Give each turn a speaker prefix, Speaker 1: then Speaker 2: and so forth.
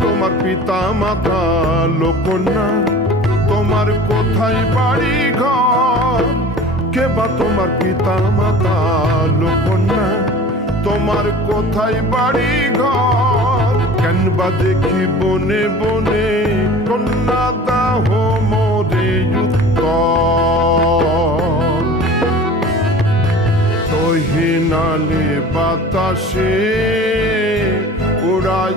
Speaker 1: তোমার পিতা মাতা লোকন্যা তোমার কোথায় বাড়ি ঘর? কে বা তোমার পিতা মাতা লোকন্যা তোমার কোথায় বাড়ি ঘর? কেন বা দেখি বনে বনে কন্যা দাহ মোরে তহিনালে বাতাসে উড়ায়